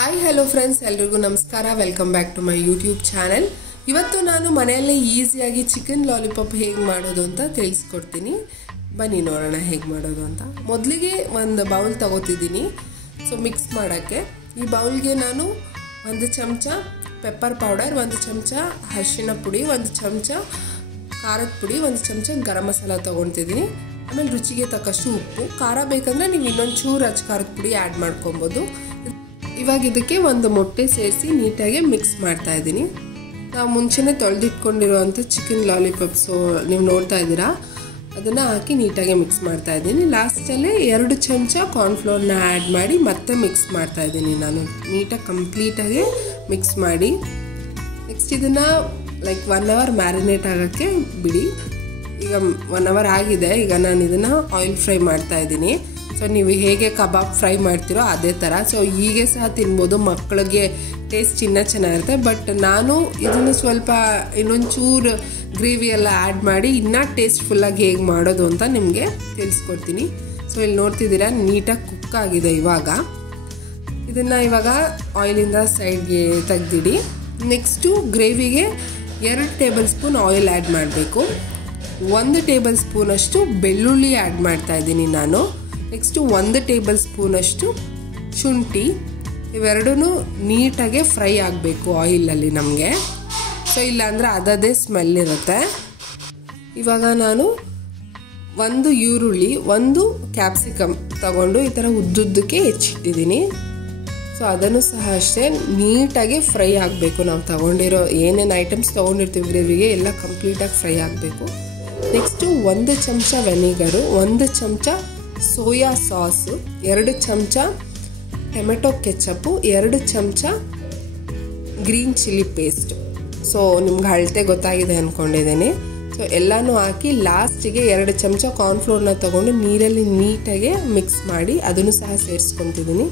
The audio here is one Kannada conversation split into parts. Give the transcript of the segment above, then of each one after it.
ಹಾಯ್ ಹಲೋ ಫ್ರೆಂಡ್ಸ್, ಎಲ್ರಿಗೂ ನಮಸ್ಕಾರ. Welcome back to my YouTube channel. ಇವತ್ತು ನಾನು ಮನೆಯಲ್ಲೇ ಈಸಿಯಾಗಿ ಚಿಕನ್ ಲಾಲಿಪಾಪ್ ಹೇಗೆ ಮಾಡೋದು ಅಂತ ತಿಳಿಸ್ಕೊಡ್ತೀನಿ. ಬನ್ನಿ ನೋಡೋಣ ಹೇಗೆ ಮಾಡೋದು ಅಂತ. ಮೊದಲಿಗೆ ಒಂದು ಬೌಲ್ ತಗೋತಿದ್ದೀನಿ. ಸೊ ಮಿಕ್ಸ್ ಮಾಡೋಕ್ಕೆ ಈ ಬೌಲ್ಗೆ ನಾನು 1 ಚಮಚ ಪೆಪ್ಪರ್ ಪೌಡರ್, 1 ಚಮಚ ಅರಿಶಿಣ ಪುಡಿ, 1 ಚಮಚ ಖಾರದ ಪುಡಿ, 1 ಚಮಚ ಗರಂ ಮಸಾಲ ತೊಗೊತಿದ್ದೀನಿ. ಆಮೇಲೆ ರುಚಿಗೆ ತಕ್ಕಷ್ಟು ಉಪ್ಪು. ಖಾರ ಬೇಕಂದರೆ ನೀವು ಇನ್ನೊಂದು ಚೂರು ಖಾರದ ಪುಡಿ ಆ್ಯಡ್ ಮಾಡ್ಕೊಬೋದು. ಇವಾಗ ಇದಕ್ಕೆ ಒಂದು ಮೊಟ್ಟೆ ಸೇರಿಸಿ ನೀಟಾಗಿ ಮಿಕ್ಸ್ ಮಾಡ್ತಾ ಇದ್ದೀನಿ. ನಾವು ಮುಂಚೆನೇ ತೊಳೆದಿಟ್ಕೊಂಡಿರುವಂಥ ಚಿಕನ್ ಲಾಲಿಪಾಪ್ಸು ನೀವು ನೋಡ್ತಾ ಇದ್ದೀರಾ, ಅದನ್ನು ಹಾಕಿ ನೀಟಾಗಿ ಮಿಕ್ಸ್ ಮಾಡ್ತಾ ಇದ್ದೀನಿ. ಲಾಸ್ಟಲ್ಲಿ 2 ಚಮಚ ಕಾರ್ನ್ಫ್ಲೋರ್ನ ಆ್ಯಡ್ ಮಾಡಿ ಮತ್ತೆ ಮಿಕ್ಸ್ ಮಾಡ್ತಾ ಇದ್ದೀನಿ. ನಾನು ನೀಟಾಗಿ ಕಂಪ್ಲೀಟಾಗಿ ಮಿಕ್ಸ್ ಮಾಡಿ ನೆಕ್ಸ್ಟ್ ಇದನ್ನು ಲೈಕ್ 1 ಅವರ್ ಮ್ಯಾರಿನೇಟ್ ಆಗೋಕ್ಕೆ ಬಿಡಿ. ಈಗ 1 ಅವರ್ ಆಗಿದೆ. ಈಗ ನಾನು ಇದನ್ನು ಆಯಿಲ್ ಫ್ರೈ ಮಾಡ್ತಾ ಇದ್ದೀನಿ. ಸೊ ನೀವು ಹೇಗೆ ಕಬಾಬ್ ಫ್ರೈ ಮಾಡ್ತೀರೋ ಅದೇ ಥರ. ಸೊ ಹೀಗೆ ಸಹ ತಿನ್ಬೋದು, ಮಕ್ಕಳಿಗೆ ಟೇಸ್ಟ್ ಚೆನ್ನಾಗಿರುತ್ತೆ. ಬಟ್ ನಾನು ಇದನ್ನು ಸ್ವಲ್ಪ ಇನ್ನೊಂಚೂರು ಗ್ರೇವಿ ಎಲ್ಲ ಆ್ಯಡ್ ಮಾಡಿ ಇನ್ನೂ ಟೇಸ್ಟ್ಫುಲ್ಲಾಗಿ ಹೇಗೆ ಮಾಡೋದು ಅಂತ ನಿಮಗೆ ತಿಳಿಸ್ಕೊಡ್ತೀನಿ. ಸೊ ಇಲ್ಲಿ ನೋಡ್ತಿದ್ದೀರಾ ನೀಟಾಗಿ ಕುಕ್ ಆಗಿದೆ. ಇದನ್ನು ಇವಾಗ ಆಯಿಲಿಂದ ಸೈಡ್ಗೆ ತೆಗ್ದಿಡಿ. ನೆಕ್ಸ್ಟು ಗ್ರೇವಿಗೆ 2 ಟೇಬಲ್ ಸ್ಪೂನ್ ಆಯಿಲ್ ಆ್ಯಡ್ ಮಾಡಬೇಕು. 1 ಟೇಬಲ್ ಸ್ಪೂನಷ್ಟು ಬೆಳ್ಳುಳ್ಳಿ ಆ್ಯಡ್ ಮಾಡ್ತಾ ಇದ್ದೀನಿ ನಾನು. ನೆಕ್ಸ್ಟು 1 ಟೇಬಲ್ ಸ್ಪೂನಷ್ಟು ಶುಂಠಿ. ಇವೆರಡೂ ನೀಟಾಗಿ ಫ್ರೈ ಆಗಬೇಕು ಆಯಿಲಲ್ಲಿ ನಮಗೆ. ಸೊ ಇಲ್ಲಾಂದರೆ ಅದದೇ ಸ್ಮೆಲ್ ಇರುತ್ತೆ. ಇವಾಗ ನಾನು 1 ಈರುಳ್ಳಿ, 1 ಕ್ಯಾಪ್ಸಿಕಮ್ ತಗೊಂಡು ಈ ಥರ ಉದ್ದುದ್ದಕ್ಕೆ ಹೆಚ್ಚಿಟ್ಟಿದ್ದೀನಿ. ಸೊ ಅದನ್ನು ಸಹ ಅಷ್ಟೇ ನೀಟಾಗಿ ಫ್ರೈ ಆಗಬೇಕು. ನಾವು ತಗೊಂಡಿರೋ ಏನೇನು ಐಟಮ್ಸ್ ತೊಗೊಂಡಿರ್ತೀವಿ ಗ್ರೇವಿಗೆ ಎಲ್ಲ ಕಂಪ್ಲೀಟಾಗಿ ಫ್ರೈ ಆಗಬೇಕು. ನೆಕ್ಸ್ಟು 1 ಚಮಚ ವೆನಿಗರು, 1 ಚಮಚ ಸೋಯಾ ಸಾಸು, 2 ಚಮಚ ಟೊಮೆಟೊ ಕೆಚಪ್ಪು, 2 ಚಮಚ ಗ್ರೀನ್ ಚಿಲ್ಲಿ ಪೇಸ್ಟ್. ಸೊ ನಿಮ್ಗೆ ಅಳತೆ ಗೊತ್ತಾಗಿದೆ ಅಂದ್ಕೊಂಡಿದ್ದೀನಿ. ಸೊ ಎಲ್ಲನೂ ಹಾಕಿ ಲಾಸ್ಟಿಗೆ 2 ಚಮಚ ಕಾರ್ನ್ಫ್ಲೋರ್ನ ತೊಗೊಂಡು ನೀರಲ್ಲಿ ನೀಟಾಗಿ ಮಿಕ್ಸ್ ಮಾಡಿ ಅದನ್ನು ಸಹ ಸೇರಿಸ್ಕೊತಿದ್ದೀನಿ.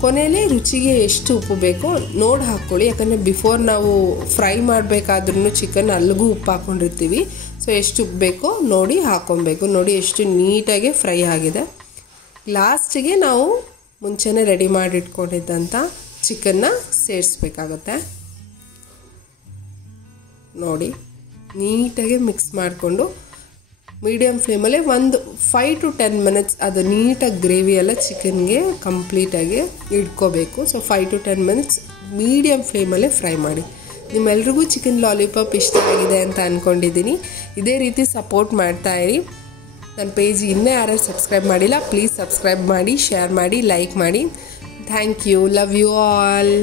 ಕೊನೆಯಲ್ಲಿ ರುಚಿಗೆ ಎಷ್ಟು ಉಪ್ಪು ಬೇಕೋ ನೋಡಿ ಹಾಕ್ಕೊಳ್ಳಿ. ಯಾಕಂದರೆ ಬಿಫೋರ್ ನಾವು ಫ್ರೈ ಮಾಡಬೇಕಾದ್ರೂ ಚಿಕನ್ ಅಲ್ಲಿಗೂ ಉಪ್ಪು ಹಾಕ್ಕೊಂಡಿರ್ತೀವಿ. ಸೊ ಎಷ್ಟು ಉಪ್ಪು ಬೇಕೋ ನೋಡಿ ಹಾಕ್ಕೊಬೇಕು. ನೋಡಿ ಎಷ್ಟು ನೀಟಾಗಿ ಫ್ರೈ ಆಗಿದೆ. ಲಾಸ್ಟಿಗೆ ನಾವು ಮುಂಚೆನೇ ರೆಡಿ ಮಾಡಿಟ್ಕೊಂಡಿದ್ದಂಥ ಚಿಕನ್ನ ಸೇರಿಸ್ಬೇಕಾಗತ್ತೆ. ನೋಡಿ ನೀಟಾಗಿ ಮಿಕ್ಸ್ ಮಾಡಿಕೊಂಡು ಮೀಡಿಯಮ್ ಫ್ಲೇಮಲ್ಲಿ ಒಂದು 5 to 10 ಮಿನಿಟ್ಸ್ ಅದು ನೀಟಾಗಿ ಗ್ರೇವಿ ಎಲ್ಲ ಚಿಕನ್ಗೆ ಕಂಪ್ಲೀಟಾಗಿ ಇಟ್ಕೋಬೇಕು. ಸೊ 5 to 10 ಮಿನಿಟ್ಸ್ ಮೀಡಿಯಮ್ ಫ್ಲೇಮಲ್ಲೇ ಫ್ರೈ ಮಾಡಿ. ನಿಮ್ಮೆಲ್ರಿಗೂ ಚಿಕನ್ ಲಾಲಿಪಾಪ್ ಇಷ್ಟ ಆಗಿದೆ ಅಂತ ಅಂದ್ಕೊಂಡಿದ್ದೀನಿ. ಇದೇ ರೀತಿ ಸಪೋರ್ಟ್ ಮಾಡ್ತಾಯಿರಿ. ನನ್ನ ಪೇಜ್ ಇನ್ನೂ ಯಾರು ಸಬ್ಸ್ಕ್ರೈಬ್ ಮಾಡಿಲ್ಲ, ಪ್ಲೀಸ್ ಸಬ್ಸ್ಕ್ರೈಬ್ ಮಾಡಿ, ಶೇರ್ ಮಾಡಿ, ಲೈಕ್ ಮಾಡಿ. Thank you. Love you all.